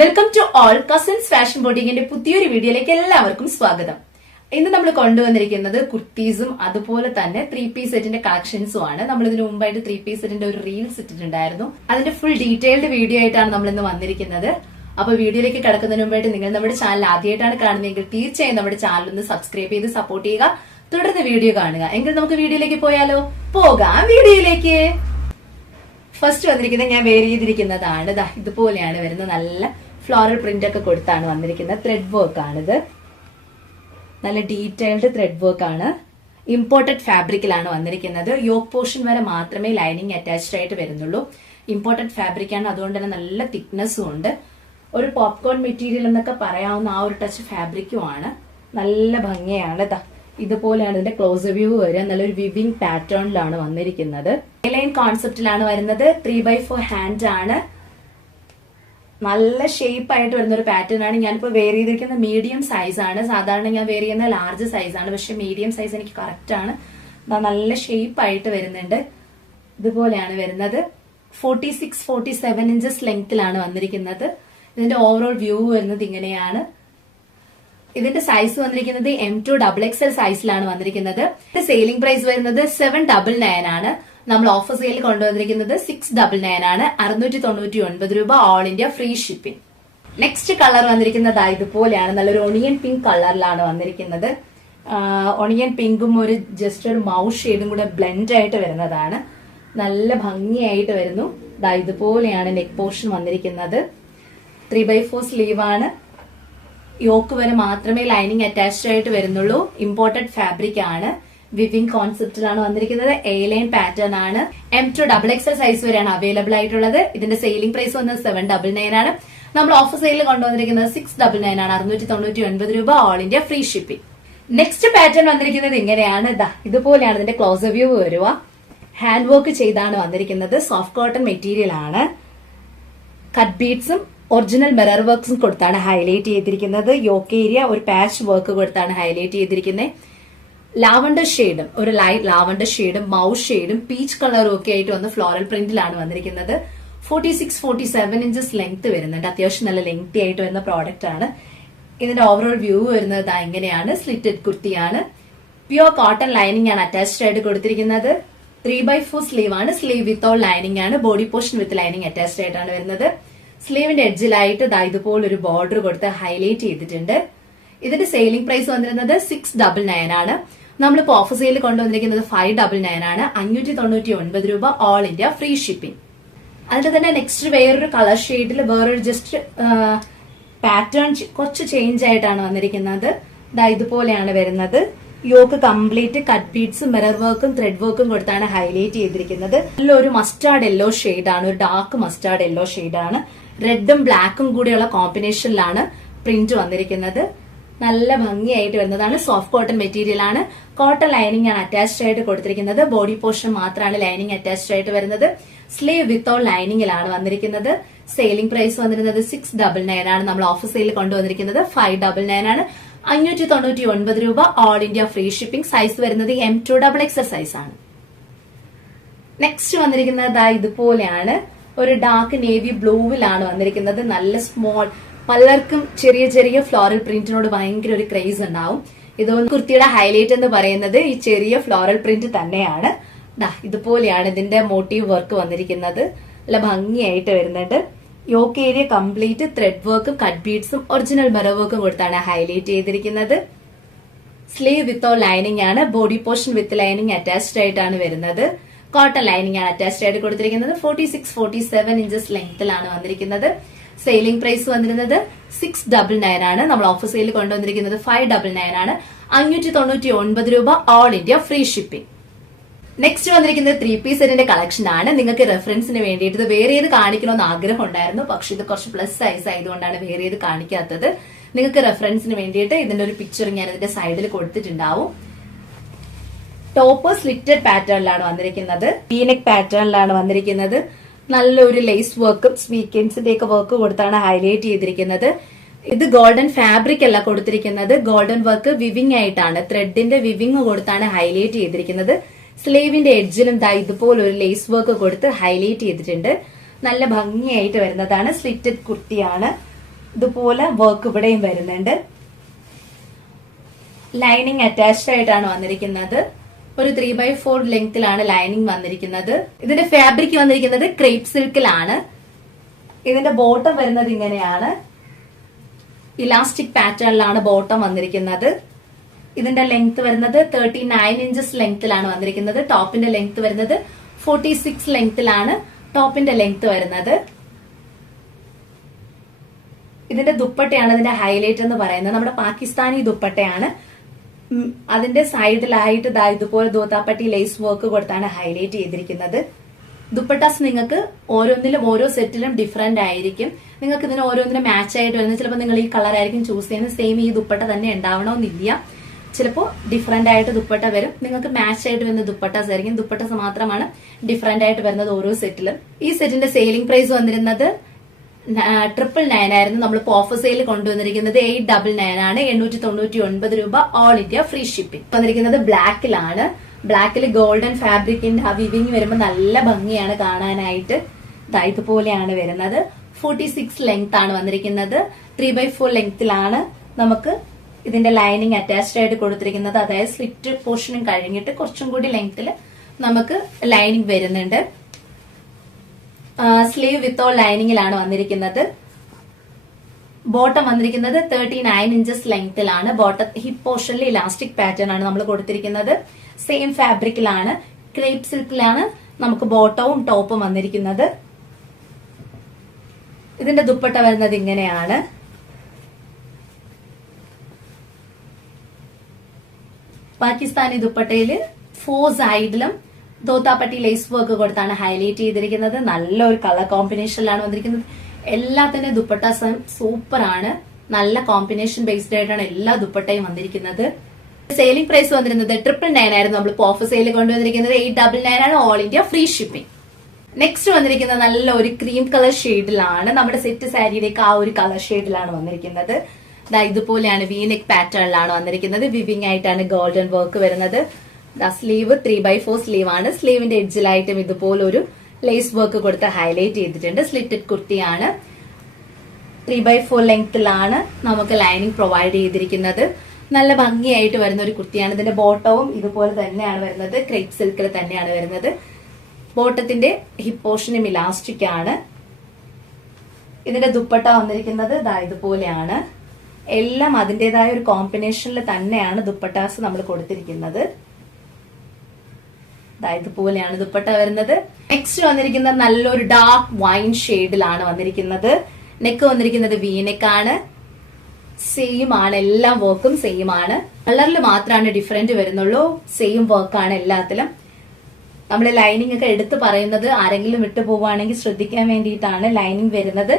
Welcome to all cousins fashion ബോട്ടിക്കിന്റെ പുതിയൊരു വീഡിയോയിലേക്ക് എല്ലാവർക്കും സ്വാഗതം. ഇന്ന് നമ്മൾ കൊണ്ടുവന്നിരിക്കുന്നത് കുർത്തീസും അതുപോലെ തന്നെ 3-piece സെറ്റിന്റെ കളക്ഷൻസും ആണ്. നമ്മൾ ഇതിനു മുമ്പായിട്ട് 3-piece സെറ്റിന്റെ ഒരു റീൽസ് ഇട്ടിട്ടുണ്ടായിരുന്നു. അതിന്റെ ഫുൾ ഡീറ്റെയിൽഡ് വീഡിയോ ആയിട്ടാണ് നമ്മൾ ഇന്ന് വന്നിരിക്കുന്നത്. അപ്പൊ വീഡിയോയിലേക്ക് കിടക്കുന്നതിന് മുമ്പായിട്ട് നിങ്ങൾ നമ്മുടെ ചാനൽ ആദ്യമായിട്ടാണ് കാണുന്നതെങ്കിൽ തീർച്ചയായും നമ്മുടെ ചാനൽ ഒന്ന് സബ്സ്ക്രൈബ് ചെയ്ത് സപ്പോർട്ട് ചെയ്യുക. തുടർന്ന് വീഡിയോ കാണുക. എങ്കിൽ നമുക്ക് വീഡിയോയിലേക്ക് പോയാലോ? പോകാം വീഡിയോയിലേക്ക്. ഫസ്റ്റ് വന്നിരിക്കുന്നത് ഞാൻ വെയർ ചെയ്തിരിക്കുന്നതാണ്. ഇതുപോലെയാണ് വരുന്നത്. നല്ല ഫ്ലോറൽ പ്രിന്റ് ഒക്കെ കൊടുത്താണ് വന്നിരിക്കുന്നത്. ത്രെഡ് വർക്ക് ആണിത്. നല്ല ഡീറ്റെയിൽഡ് ത്രെഡ് വർക്ക് ആണ്. ഇമ്പോർട്ടഡ് ഫാബ്രിക്കിലാണ് വന്നിരിക്കുന്നത്. യോക്ക് പോർഷൻ വരെ മാത്രമേ ലൈനിങ് അറ്റാച്ച്ഡ് ആയിട്ട് വരുന്നുള്ളൂ. ഇമ്പോർട്ടഡ് ഫാബ്രിക് ആണ്, അതുകൊണ്ട് തന്നെ നല്ല തിക്നെസ്സും ഉണ്ട്. ഒരു പോപ്കോൺ മെറ്റീരിയൽ എന്നൊക്കെ പറയാവുന്ന ആ ഒരു ടച്ച് ഫാബ്രിക്കും ആണ്. നല്ല ഭംഗിയാണ്. ഇതുപോലെയാണ് ഇതിന്റെ ക്ലോസ് വ്യൂ വരിക. നല്ലൊരു വിവിംഗ് പാറ്റേണിലാണ് വന്നിരിക്കുന്നത്. ലൈൻ കോൺസെപ്റ്റിലാണ് വരുന്നത്. 3x4 ഹാൻഡ് ആണ്. നല്ല ഷേപ്പ് ആയിട്ട് വരുന്ന ഒരു പാറ്റേൺ ആണ്. ഞാനിപ്പോ വെയർ ചെയ്തിരിക്കുന്ന മീഡിയം സൈസ് ആണ്. സാധാരണ ഞാൻ വെയർ ചെയ്യുന്ന ലാർജ് സൈസ് ആണ്, പക്ഷെ മീഡിയം സൈസ് എനിക്ക് കറക്റ്റ് ആണ്. നല്ല ഷേപ്പ് ആയിട്ട് വരുന്നുണ്ട്. ഇതുപോലെയാണ് വരുന്നത്. 46-47 ഇഞ്ചസ് ലെങ്ത്തിലാണ് വന്നിരിക്കുന്നത്. ഇതിന്റെ ഓവറോൾ വ്യൂ വരുന്നത് ഇങ്ങനെയാണ്. ഇതിന്റെ സൈസ് വന്നിരിക്കുന്നത് M2 XXL സൈസിലാണ് വന്നിരിക്കുന്നത്. സെയിലിംഗ് പ്രൈസ് വരുന്നത് 799 ആണ്. നമ്മൾ ഓഫർ സെയിൽ കൊണ്ടുവന്നിരിക്കുന്നത് 699 ആണ്. 699 രൂപ, all India free shipping. Next colour വന്നിരിക്കുന്നത് ഇതുപോലെയാണ്. നല്ലൊരു ഒണിയൻ പിങ്ക് കളറിലാണ് വന്നിരിക്കുന്നത്. ഒണിയൻ പിങ്കും ഒരു ജസ്റ്റ് ഒരു മൗസ് ഷെയ്ഡും കൂടെ ബ്ലെൻഡ് ആയിട്ട് വരുന്നതാണ്. നല്ല ഭംഗിയായിട്ട് വരുന്നു. ഇതുപോലെയാണ് നെക്ക് പോർഷൻ വന്നിരിക്കുന്നത്. 3x4 സ്ലീവ് ആണ്. യോക്ക് വരെ മാത്രമേ ലൈനിങ് അറ്റാച്ച്ഡ് ആയിട്ട് വരുന്നുള്ളൂ. ഇമ്പോർട്ടഡ് ഫാബ്രിക് ആണ്. വിവിംഗ് കോൺസെപ്റ്റിലാണ് വന്നിരിക്കുന്നത്. ലൈൻ പാറ്റേൺ ആണ്. M2 XXL സൈസ് വരെയാണ് അവൈലബിൾ ആയിട്ടുള്ളത്. ഇതിന്റെ സെയിലിംഗ് പ്രൈസ് വന്നത് 799 ആണ്. നമ്മൾ ഓഫർ സെയിലിൽ കൊണ്ടുവന്നിരിക്കുന്നത് 699 ആണ്. 699 രൂപ, all India free shipping. Next pattern വന്നിരിക്കുന്നത് ഇങ്ങനെയാണ്. ഇതുപോലെയാണ് ഇതിന്റെ ക്ലോസ് വ്യൂ വരിക. ഹാൻഡ് വർക്ക് ചെയ്താണ് വന്നിരിക്കുന്നത്. സോഫ്റ്റ് കോട്ടൺ മെറ്റീരിയൽ ആണ്. കട്ട് ബീഡ്സും ഒറിജിനൽ മിറർ വർക്ക്സും കൊടുത്താണ് ഹൈലൈറ്റ് ചെയ്തിരിക്കുന്നത്. യോക്ക് ഏരിയ ഒരു പാച്ച് വർക്ക് കൊടുത്താണ് ഹൈലൈറ്റ് ചെയ്തിരിക്കുന്നത്. ലാവണ്ടർ ഷെയ്ഡും ഒരു ലൈറ്റ് ലാവണ്ടർ ഷെയ്ഡും മൗസ് ഷെയ്ഡും പീച്ച് കളറും ഒക്കെ ആയിട്ട് വന്ന് ഫ്ലോറൽ പ്രിന്റിലാണ് വന്നിരിക്കുന്നത്. 46-47 ഇഞ്ചസ് ലെങ്ത് വരുന്നുണ്ട്. അത്യാവശ്യം നല്ല ലെങ്തി ആയിട്ട് വരുന്ന പ്രോഡക്റ്റ് ആണ്. ഇതിന്റെ ഓവറോൾ വ്യൂ വരുന്നത് ഇങ്ങനെയാണ്. സ്ലിറ്റഡ് കുർത്തിയാണ്. പ്യുവർ കോട്ടൺ ലൈനിങ് ആണ് അറ്റാച്ച്ഡ് ആയിട്ട് കൊടുത്തിരിക്കുന്നത്. 3x4 സ്ലീവ് ആണ്. സ്ലീവ് വിത്തൗട്ട് ലൈനിങ് ആണ്. Body portion with lining attached ആയിട്ടാണ് വരുന്നത്. സ്ലീവിന്റെ എഡ്ജിലായിട്ട് ഇതുപോലൊരു ബോർഡർ കൊടുത്ത് ഹൈലൈറ്റ് ചെയ്തിട്ടുണ്ട്. ഇതിന്റെ സെയിലിംഗ് പ്രൈസ് വന്നിരുന്നത് 699 ആണ്. നമ്മളിപ്പോ ഓഫർ സെയിൽ കൊണ്ടുവന്നിരിക്കുന്നത് 599 ആണ്. 599 രൂപ, ഓൾ ഇന്ത്യ ഫ്രീ ഷിപ്പിംഗ്. അതിന്റെ തന്നെ നെക്സ്റ്റ് വേറൊരു കളർ ഷെയ്ഡിൽ വേറൊരു ജസ്റ്റ് പാറ്റേൺ കുറച്ച് ചേഞ്ച് ആയിട്ടാണ് വന്നിരിക്കുന്നത്. ഇതുപോലെയാണ് വരുന്നത്. യോക്ക് കംപ്ലീറ്റ് കട്ട് ബീഡ്സും മിറർ വർക്കും ത്രെഡ് വർക്കും കൊടുത്താണ് ഹൈലൈറ്റ് ചെയ്തിരിക്കുന്നത്. നല്ലൊരു മസ്റ്റാർഡ് യെല്ലോ ഷെയ്ഡാണ്. ഒരു ഡാർക്ക് മസ്റ്റാർഡ് യെല്ലോ ഷെയ്ഡാണ്. റെഡും ബ്ലാക്കും കൂടിയുള്ള കോമ്പിനേഷനിലാണ് പ്രിന്റ് വന്നിരിക്കുന്നത്. നല്ല ഭംഗിയായിട്ട് വരുന്നതാണ്. സോഫ്റ്റ് കോട്ടൺ മെറ്റീരിയൽ ആണ്. കോട്ടൺ ലൈനിങ് ആണ് അറ്റാച്ച്ഡ് ആയിട്ട് കൊടുത്തിരിക്കുന്നത്. ബോഡി പോർഷൻ മാത്രമാണ് ലൈനിങ് അറ്റാച്ച്ഡ് ആയിട്ട് വരുന്നത്. സ്ലീവ് വിത്തൗട്ട് ലൈനിങ്ങിലാണ് വന്നിരിക്കുന്നത്. സെയിലിംഗ് പ്രൈസ് വന്നിരുന്നത് 699 ആണ്. നമ്മൾ ഓഫർ സെയിൽ കൊണ്ടുവന്നിരിക്കുന്നത് 599 ആണ്. 599 രൂപ, all India free shipping. Size വരുന്നത് M2 XXL സൈസ് ആണ്. നെക്സ്റ്റ് വന്നിരിക്കുന്നത് ഇതുപോലെയാണ്. ഒരു ഡാർക്ക് നേവി ബ്ലൂവിലാണ് വന്നിരിക്കുന്നത്. നല്ല സ്മോൾ, പലർക്കും ചെറിയ ചെറിയ ഫ്ലോറൽ പ്രിന്റിനോട് ഭയങ്കര ഒരു ക്രേസ് ഉണ്ടാവും. ഇതുകൊണ്ട് കുർത്തിയുടെ ഹൈലൈറ്റ് എന്ന് പറയുന്നത് ഈ ചെറിയ ഫ്ലോറൽ പ്രിന്റ് തന്നെയാണ്. ഇതുപോലെയാണ് ഇതിന്റെ മോട്ടീവ് വർക്ക് വന്നിരിക്കുന്നത്. നല്ല ഭംഗിയായിട്ട് വരുന്നുണ്ട്. യോക്ക് ഏരിയ കംപ്ലീറ്റ് ത്രെഡ് വർക്കും കട്ട് ബീഡ്സും ഒറിജിനൽ മിറർ വർക്കും കൊടുത്താണ് ഹൈലൈറ്റ് ചെയ്തിരിക്കുന്നത്. സ്ലീവ് വിത്തൗട്ട് ലൈനിങ് ആണ്. Body portion with lining attached ആയിട്ടാണ് വരുന്നത്. കോട്ടൺ ലൈനിങ് ആണ് അറ്റാച്ച്ഡ് ആയിട്ട് കൊടുത്തിരിക്കുന്നത്. 46-47 ഇഞ്ചസ് ലെങ്ത്തിലാണ് വന്നിരിക്കുന്നത്. സെയിലിംഗ് പ്രൈസ് വന്നിരുന്നത് 699 ആണ്. നമ്മൾ ഓഫർ സെയിൽ കൊണ്ടുവന്നിരിക്കുന്നത് 599 ആണ്. 599 രൂപ, all India free shipping. Next വന്നിരിക്കുന്നത് 3-piece സെറ്റിന്റെ കളക്ഷൻ ആണ്. നിങ്ങൾക്ക് റെഫറൻസിന് വേണ്ടിയിട്ട് ഇത് വേറെ ഏത് കാണിക്കണമെന്ന് ആഗ്രഹം ഉണ്ടായിരുന്നു, പക്ഷെ ഇത് കുറച്ച് പ്ലസ് സൈസ് ആയതുകൊണ്ടാണ് വേറെ ഏത് കാണിക്കാത്തത്. നിങ്ങൾക്ക് റെഫറൻസിന് വേണ്ടിയിട്ട് ഇതിന്റെ ഒരു പിക്ചർ ഞാൻ ഇതിന്റെ സൈഡിൽ കൊടുത്തിട്ടുണ്ടാവും. ടോപ്പ് സ്ലിറ്റഡ് പാറ്റേണിലാണ് വന്നിരിക്കുന്നത്. വീനെക്ക് പാറ്റേണിലാണ് വന്നിരിക്കുന്നത്. നല്ലൊരു ലേസ് വർക്കും സ്വീക്വൻസിന്റെ ഒക്കെ വർക്ക് കൊടുത്താണ് ഹൈലൈറ്റ് ചെയ്തിരിക്കുന്നത്. ഇത് ഗോൾഡൻ ഫാബ്രിക് അല്ല കൊടുത്തിരിക്കുന്നത്. ഗോൾഡൻ വർക്ക് വിവിംഗ് ആയിട്ടാണ്, ത്രെഡിന്റെ വിവിംഗ് കൊടുത്താണ് ഹൈലൈറ്റ് ചെയ്തിരിക്കുന്നത്. സ്ലീവിന്റെ എഡ്ജിലും ഇതുപോലെ ഒരു ലേസ് വർക്ക് കൊടുത്ത് ഹൈലൈറ്റ് ചെയ്തിട്ടുണ്ട്. നല്ല ഭംഗിയായിട്ട് വരുന്നതാണ്. സ്ലിറ്റഡ് കുർത്തിയാണ്. ഇതുപോലെ വർക്ക് ഇവിടെയും വരുന്നുണ്ട്. ലൈനിങ് അറ്റാച്ച്ഡ് ആയിട്ടാണ് വന്നിരിക്കുന്നത്. ഒരു 3/4 ലെങ്തിലാണ് ലൈനിങ് വന്നിരിക്കുന്നത്. ഇതിന്റെ ഫാബ്രിക് വന്നിരിക്കുന്നത് ക്രേപ്പ് സിൽക്കിലാണ്. ഇതിന്റെ ബോട്ടം വരുന്നത് ഇങ്ങനെയാണ്. ഇലാസ്റ്റിക് പാറ്റേണിലാണ് ബോട്ടം വന്നിരിക്കുന്നത്. ഇതിന്റെ ലെങ്ത് വരുന്നത് 39 ഇഞ്ചസ് ലെങ്തിലാണ് വന്നിരിക്കുന്നത്. ടോപ്പിന്റെ ലെങ്ത് വരുന്നത് 46 ലെങ്തിലാണ് ടോപ്പിന്റെ ലെങ്ത് വരുന്നത്. ഇതിന്റെ ദുപ്പട്ടയാണ് ഇതിന്റെ ഹൈലൈറ്റ് എന്ന് പറയുന്നത്. നമ്മുടെ പാകിസ്ഥാനി ദുപ്പട്ടയാണ്. അതിന്റെ സൈഡിലായിട്ട് ഇതുപോലെ ദോത്താപ്പട്ടി ലേസ് വർക്ക് കൊടുത്താണ് ഹൈലൈറ്റ് ചെയ്തിരിക്കുന്നത്. ദുപ്പട്ടാസ് നിങ്ങൾക്ക് ഓരോന്നിലും ഓരോ സെറ്റിലും ഡിഫറെന്റ് ആയിരിക്കും. നിങ്ങൾക്ക് ഇതിന് ഓരോന്നിനും മാച്ച് ആയിട്ട് വരുന്നത് ചിലപ്പോൾ നിങ്ങൾ ഈ കളർ ആയിരിക്കും ചൂസ് ചെയ്യുന്നത്. സെയിം ഈ ദുപ്പട്ട തന്നെ ഉണ്ടാവണമെന്നില്ല. ചിലപ്പോൾ ഡിഫറെന്റ് ആയിട്ട് ദുപ്പട്ട വരും. നിങ്ങൾക്ക് മാച്ച് ആയിട്ട് വരുന്ന ദുപ്പട്ടാസ് ആയിരിക്കും. ദുപ്പട്ടാസ് മാത്രമാണ് ഡിഫറെന്റ് ആയിട്ട് വരുന്നത് ഓരോ സെറ്റിലും. ഈ സെറ്റിന്റെ സെയിലിംഗ് പ്രൈസ് വന്നിരുന്നത് 999 ആയിരുന്നു. നമ്മളിപ്പോ ഓഫർ സെയിൽ കൊണ്ടുവന്നിരിക്കുന്നത് 899 ആണ്. 899 രൂപ, ഓൾ ഇന്ത്യ ഫ്രീ ഷിപ്പിംഗ്. വന്നിരിക്കുന്നത് ബ്ലാക്കിലാണ്. ബ്ലാക്കിൽ ഗോൾഡൻ ഫാബ്രിക്കിന്റെ വിവിങ് വരുമ്പോൾ നല്ല ഭംഗിയാണ് കാണാനായിട്ട്. ഇതുപോലെയാണ് വരുന്നത്. 46 ലെങ്ത് ആണ് വന്നിരിക്കുന്നത്. 3/4 ലെങ്തിലാണ് നമുക്ക് ഇതിന്റെ ലൈനിങ് അറ്റാച്ച്ഡ് ആയിട്ട് കൊടുത്തിരിക്കുന്നത്. അതായത് സ്ലിറ്റ് പോർഷനും കഴിഞ്ഞിട്ട് കുറച്ചും കൂടി ലെങ്ത്തിൽ നമുക്ക് ലൈനിങ് വരുന്നുണ്ട്. സ്ലീവ് വിത്തോ ലൈനിങ്ങിലാണ് വന്നിരിക്കുന്നത്. ബോട്ടം വന്നിരിക്കുന്നത് 39 ഇഞ്ചസ് ലെങ്തിലാണ്. ബോട്ടം ഹിപ്പ് പോർഷനിൽ ഇലാസ്റ്റിക് പാറ്റേൺ ആണ് നമ്മൾ കൊടുത്തിരിക്കുന്നത്. സെയിം ഫാബ്രിക്കിലാണ്, ക്രേപ്പ് സിൽക്കിലാണ് നമുക്ക് ബോട്ടവും ടോപ്പും വന്നിരിക്കുന്നത്. ഇതിന്റെ ദുപ്പട്ട വരുന്നത് ഇങ്ങനെയാണ്. പാകിസ്ഥാനി ദുപ്പട്ടയില് 4 സൈഡിലും ദോത്താപ്പട്ടി ലേസ് വർക്ക് കൊടുത്താണ് ഹൈലൈറ്റ് ചെയ്തിരിക്കുന്നത്. നല്ലൊരു കളർ കോമ്പിനേഷനിലാണ് വന്നിരിക്കുന്നത്. എല്ലാത്തിന്റെ ദുപ്പട്ട സൂപ്പർ ആണ്. നല്ല കോമ്പിനേഷൻ ബേസ്ഡ് ആയിട്ടാണ് എല്ലാ ദുപ്പട്ടയും വന്നിരിക്കുന്നത്. സെയിലിംഗ് പ്രൈസ് വന്നിരുന്നത് 999 ആയിരുന്നു. നമ്മൾ ഓഫർ സെയിൽ കൊണ്ടുവന്നിരിക്കുന്നത് 899 ആണ്. All India free shipping. Next വന്നിരിക്കുന്നത് നല്ല ഒരു ക്രീം കളർ ഷെയ്ഡിലാണ്. നമ്മുടെ സെറ്റ് സാരിയിലേക്ക് ആ ഒരു കളർ ഷെയ്ഡിലാണ് വന്നിരിക്കുന്നത്. ഇതുപോലെയാണ് വീനെക്ക് പാറ്റേണിലാണ് വന്നിരിക്കുന്നത്. വിവിങ് ആയിട്ടാണ് ഗോൾഡൻ വർക്ക് വരുന്നത്. സ്ലീവ് 3/4 സ്ലീവ് ആണ്. സ്ലീവിന്റെ എഡ്ജിലായിട്ടും ഇതുപോലൊരു ലേസ് വർക്ക് കൊടുത്ത് ഹൈലൈറ്റ് ചെയ്തിട്ടുണ്ട്. സ്ലിറ്റഡ് കുർത്തിയാണ്. 3/4 ലെങ്തിലാണ് നമുക്ക് ലൈനിങ് പ്രൊവൈഡ് ചെയ്തിരിക്കുന്നത്. നല്ല ഭംഗിയായിട്ട് വരുന്ന ഒരു കുർത്തിയാണ്. ഇതിന്റെ ബോട്ടവും ഇതുപോലെ തന്നെയാണ് വരുന്നത്. ക്രേപ്പ് സിൽക്കിൽ തന്നെയാണ് വരുന്നത്. ബോട്ടത്തിന്റെ ഹിപ്പ് പോർഷനും ഇലാസ്റ്റിക് ആണ്. ഇതിന്റെ ദുപ്പട്ട വന്നിരിക്കുന്നത് ഇതുപോലെയാണ്. എല്ലാം അതിന്റേതായ ഒരു കോമ്പിനേഷനിൽ തന്നെയാണ് ദുപ്പട്ടാസ് നമ്മൾ കൊടുത്തിരിക്കുന്നത്. ഇതുപോലെയാണ് ദുപ്പട്ട വരുന്നത്. നെക്സ്റ്റ് വന്നിരിക്കുന്നത് നല്ലൊരു ഡാർക്ക് വൈൻ ഷെയ്ഡിലാണ് വന്നിരിക്കുന്നത്. നെക്ക് വന്നിരിക്കുന്നത് വീനെക്കാണ്. സെയിം ആണ്, എല്ലാ വർക്കും സെയിം ആണ്. കളറിൽ മാത്രമാണ് ഡിഫറെന്റ് വരുന്നുള്ളൂ. സെയിം വർക്കാണ് എല്ലാത്തിലും. നമ്മൾ ലൈനിങ് ഒക്കെ എടുത്ത് പറയുന്നത് ആരെങ്കിലും വിട്ടു പോവുകയാണെങ്കിൽ ശ്രദ്ധിക്കാൻ വേണ്ടിയിട്ടാണ്. ലൈനിങ് വരുന്നത്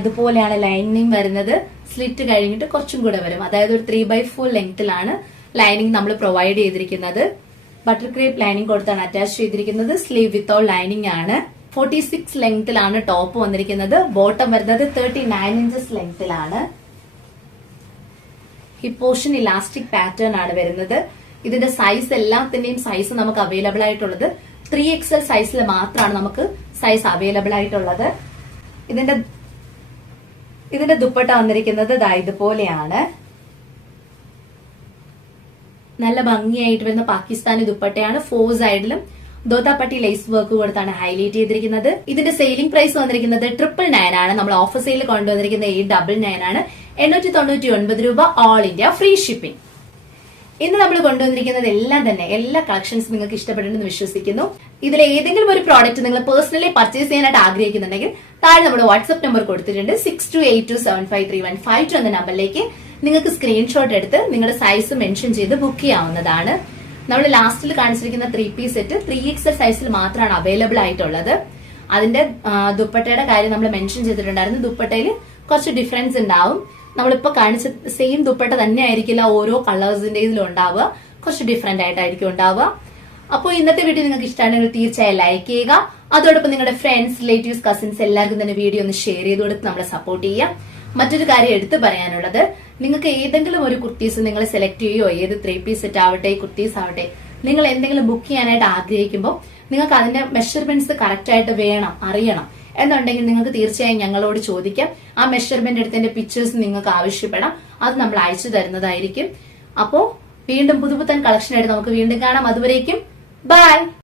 ഇതുപോലെയാണ് ലൈനിങ് വരുന്നത്. സ്ലിറ്റ് കഴിഞ്ഞിട്ട് കുറച്ചും കൂടെ വരും. അതായത് ഒരു 3/4 ലെങ്തിലാണ് ലൈനിങ് നമ്മൾ പ്രൊവൈഡ് ചെയ്തിരിക്കുന്നത്. ബട്ടർ ക്രേപ്പ് ലൈനിങ് കൊടുത്താണ് അറ്റാച്ച് ചെയ്തിരിക്കുന്നത്. സ്ലീവ് വിത്തൗട്ട് ലൈനിങ് ആണ്. 46 ലെങ്തിലാണ് ടോപ്പ് വന്നിരിക്കുന്നത്. ബോട്ടം വരുന്നത് 39 ഇഞ്ചസ് ലെങ്തിലാണ്. ഹിപ്പ് പോർഷൻ ഇലാസ്റ്റിക് പാറ്റേൺ ആണ് വരുന്നത്. ഇതിന്റെ സൈസ് എല്ലാത്തിന്റെയും സൈസ് നമുക്ക് അവൈലബിൾ ആയിട്ടുള്ളത് 3XL സൈസിൽ മാത്രമാണ് നമുക്ക് സൈസ് അവൈലബിൾ ആയിട്ടുള്ളത്. ഇതിന്റെ ദുപ്പട്ട വന്നിരിക്കുന്നത് ഇതുപോലെയാണ്. നല്ല ഭംഗിയായിട്ട് വരുന്ന പാകിസ്ഥാനി ദുപ്പട്ടയാണ്. 4 സൈഡിലും ദോത്താപ്പട്ടി ലേസ് വർക്ക് കൊടുത്താണ് ഹൈലൈറ്റ് ചെയ്തിരിക്കുന്നത്. ഇതിന്റെ സെയിലിംഗ് പ്രൈസ് വന്നിരിക്കുന്നത് 999 ആണ്. നമ്മൾ ഓഫർ സെയിൽ കൊണ്ടുവന്നിരിക്കുന്നത് 899 ആണ്. 899 രൂപ, ഓൾ ഇന്ത്യ ഫ്രീ ഷിപ്പിംഗ്. ഇന്ന് നമ്മൾ കൊണ്ടുവന്നിരിക്കുന്നത് എല്ലാം തന്നെ എല്ലാ കളക്ഷൻസ് നിങ്ങൾക്ക് ഇഷ്ടപ്പെട്ടെന്ന് വിശ്വസിക്കുന്നു. ഇതിൽ ഏതെങ്കിലും ഒരു പ്രോഡക്റ്റ് നിങ്ങൾ പേഴ്സണലി പർച്ചേസ് ചെയ്യാനായിട്ട് ആഗ്രഹിക്കുന്നുണ്ടെങ്കിൽ താഴെ നമ്മുടെ വാട്സ്ആപ്പ് നമ്പർ കൊടുത്തിട്ടുണ്ട്. 6282753152 എന്ന നമ്പറിലേക്ക് നിങ്ങൾക്ക് സ്ക്രീൻഷോട്ട് എടുത്ത് നിങ്ങളുടെ സൈസ് മെൻഷൻ ചെയ്ത് ബുക്ക് ചെയ്യാവുന്നതാണ്. നമ്മൾ ലാസ്റ്റിൽ കാണിച്ചിരിക്കുന്ന 3 പീസ് സെറ്റ് 3XL സൈസിൽ മാത്രമാണ് അവൈലബിൾ ആയിട്ടുള്ളത്. അതിന്റെ ദുപ്പട്ടയുടെ കാര്യം നമ്മൾ മെൻഷൻ ചെയ്തിട്ടുണ്ടായിരുന്നു. ദുപ്പട്ടയിൽ കുറച്ച് ഡിഫറൻസ് ഉണ്ടാവും. നമ്മളിപ്പോ കാണിച്ച സെയിം ദുപ്പട്ട തന്നെ ആയിരിക്കില്ല ഓരോ കളേഴ്സിന്റെ ഇതിലും ഉണ്ടാവുക. കുറച്ച് ഡിഫറെന്റ് ആയിട്ടായിരിക്കും ഉണ്ടാവുക. അപ്പോൾ ഇന്നത്തെ വീഡിയോ നിങ്ങൾക്ക് ഇഷ്ടമാണെങ്കിൽ തീർച്ചയായും ലൈക്ക് ചെയ്യുക. അതോടൊപ്പം നിങ്ങളുടെ ഫ്രണ്ട്സ്, റിലേറ്റീവ്സ്, കസിൻസ് എല്ലാവർക്കും തന്നെ വീഡിയോ ഒന്ന് ഷെയർ ചെയ്ത് കൊടുത്ത് നമ്മളെ സപ്പോർട്ട് ചെയ്യുക. മറ്റൊരു കാര്യം എടുത്തു പറയാനുള്ളത്, നിങ്ങൾക്ക് ഏതെങ്കിലും ഒരു കുർത്തീസ് നിങ്ങൾ സെലക്ട് ചെയ്യുകയോ ഏത് 3 പീസ് സെറ്റ് ആവട്ടെ കുർത്തീസ് ആവട്ടെ നിങ്ങൾ എന്തെങ്കിലും ബുക്ക് ചെയ്യാനായിട്ട് ആഗ്രഹിക്കുമ്പോൾ നിങ്ങൾക്ക് അതിന്റെ മെഷർമെന്റ്സ് കറക്റ്റ് ആയിട്ട് വേണം, അറിയണം. എന്നുണ്ടെങ്കിൽ നിങ്ങൾക്ക് തീർച്ചയായും ഞങ്ങളോട് ചോദിക്കാം. ആ മെഷർമെന്റ് എടുത്തതിന്റെ പിക്ചേഴ്സ് നിങ്ങൾക്ക് ആവശ്യപ്പെടാം. അത് നമ്മൾ അയച്ചു തരുന്നതായിരിക്കും. അപ്പോ വീണ്ടും പുതുപുത്തൻ കളക്ഷൻ ആയിട്ട് നമുക്ക് വീണ്ടും കാണാം. അതുവരേക്കും ബൈ.